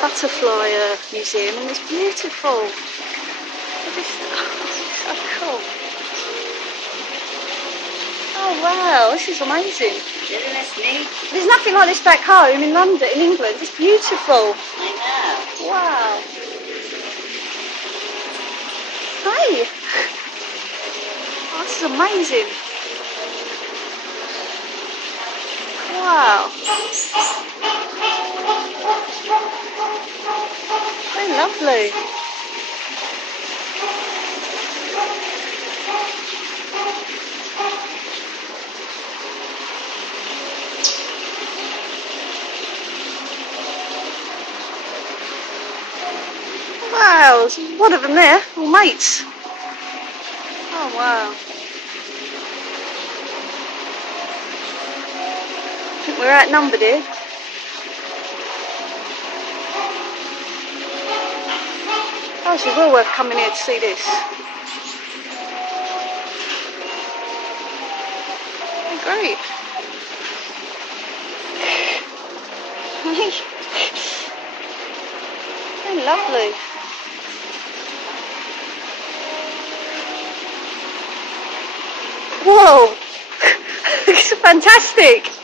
butterfly museum, and it's beautiful. So cool. Oh wow, this is amazing. Isn't this neat? There's nothing like this back home in London, in England. It's beautiful. I know. Wow. Hey. Oh, this is amazing. Wow. Very lovely. Wow, there's a lot of them there, all mates. Oh wow. I think we're outnumbered here. Oh, it's well worth coming here to see this. Oh, great. Oh, lovely. Whoa! It's fantastic!